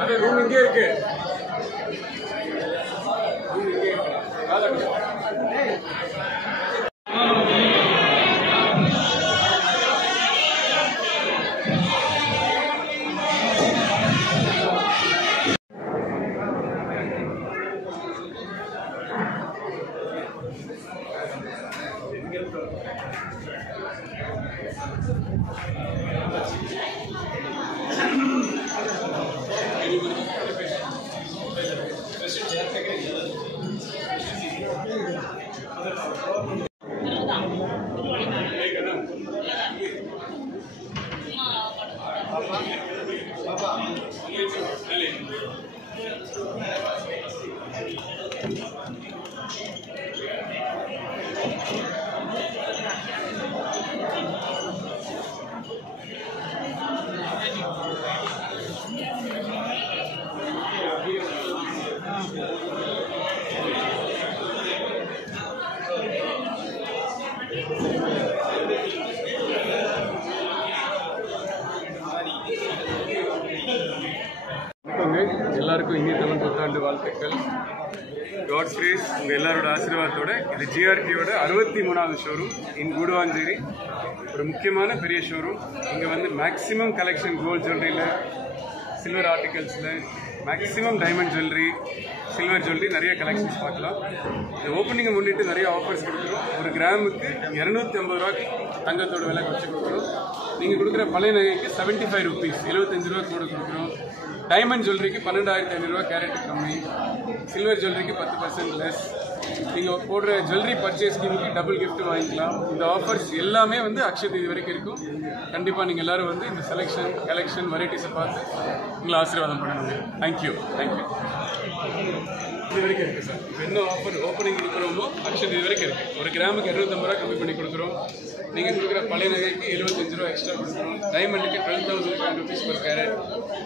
अरे रूम इंगे இருக்கு எல்லாருக்கும் இனிய தமிழ் புத்தாண்டு வாழ்த்துக்கள். காட்ஸ் கிரேஸ் உங்கள் எல்லாரோட ஆசீர்வாதத்தோட இது ஜிஆர்டியோட 63வது ஷோரூம் இன் கூடுவாஞ்சேரி. ஒரு முக்கியமான பெரிய ஷோரூம். இங்கே வந்து மேக்ஸிமம் கலெக்ஷன் கோல்ட் ஜுவல்லரியில், சில்வர் ஆர்டிகல்ஸில், maximum diamond jewellery, silver jewellery நிறைய கலெக்ஷன்ஸ் பார்க்கலாம். இந்த ஓப்பனிங்கை முன்னிட்டு நிறைய ஆஃபர்ஸ் கொடுக்குறோம். ஒரு கிராமுக்கு 250 ரூபா தங்கத்தோட விலை குறைச்சி கொடுக்குறோம். நீங்கள் கொடுக்குற பழைய நகைக்கு 75 ருபீஸ் 75 ரூபா கூட கொடுக்குறோம். டைமண்ட் ஜுவல்லரிக்கு 12,500 ரூபா கேரட் கம்மி, சில்வர் ஜுவல்லரிக்கு 10% லெஸ். நீங்கள் போடுற ஜுவல்லரி பர்ச்சேஸ் ஸ்கீமுக்கு டபுள் கிஃப்ட் வாங்கிக்கலாம். இந்த ஆஃபர்ஸ் எல்லாமே வந்து அக்ஷய தீதி வரைக்கும் இருக்கும். கண்டிப்பாக நீங்கள் எல்லோரும் வந்து இந்த செலெக்ஷன் கலெக்ஷன் வெரைட்டிஸை பார்த்து உங்களை ஆசீர்வாதம் பண்ணணுங்க. தேங்க்யூ. இது வரைக்கும் இருக்குது சார். இப்போ என்ன ஆஃபர் ஓப்பனிங் கொடுக்குறோமோ அக்ஷய தீதி வரைக்கும் இருக்குது. ஒரு கிராமுக்கு 250 ரூபா கம்மி பண்ணி கொடுக்குறோம். நீங்கள் கொடுக்குற பழைய நகைக்கு 75 ரூபா எக்ஸ்ட்ரா கொடுக்குறோம். டைமண்டுக்கு 12,000 rupees per carat.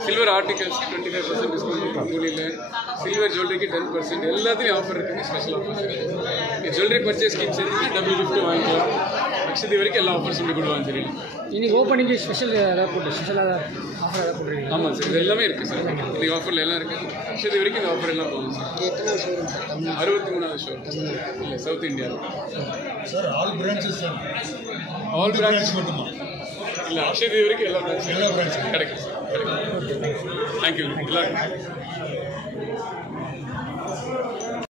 சில்வர் ஆர்டிகல்ஸ்க்கு 25% டிஸ்கவுண்ட் இருக்குது கூலியில். சில்வர் ஜுவல்லரிக்கு 10%. எல்லாத்துலேயும் ஆஃபர் இருக்குது. ஸ்பெஷல் ஆஃபர்ஸ் இருக்குது. ஜுவல்லரி பர்ச்சேஸ் ஸ்கீம் சேர்ந்து டபுள் கிஃப்ட் வாங்கிக்கலாம். அக்ஷய வரைக்கும் எல்லா ஆஃபர்ஸ் சொல்லி கொடுவாங்க. சரி, இன்னைக்கு ஓப்பனிங்கு ஸ்பெஷல் ஏதாவது போட்டு ஸ்பெஷலாக ஆஃபர் ஏதாவது போட்டுருக்கீங்க? ஆமாம் சார், இது எல்லாமே இருக்குது சார். இந்த ஆஃபரில் எல்லாம் இருக்குது. அக்ஷய வரைக்கும் இந்த ஆஃபர் எல்லாம் போகும் சார். 63வது ஷோரூம் இல்லை, சவுத் இந்தியாவில் சார். ஆல் பிரான்ச்சஸ் மட்டுமா இல்லை, அக்ஷய வரைக்கும் எல்லா பிரான்ச்சும் கிடைக்கும் சார். தேங்க்யூ எல்லாருக்கும்.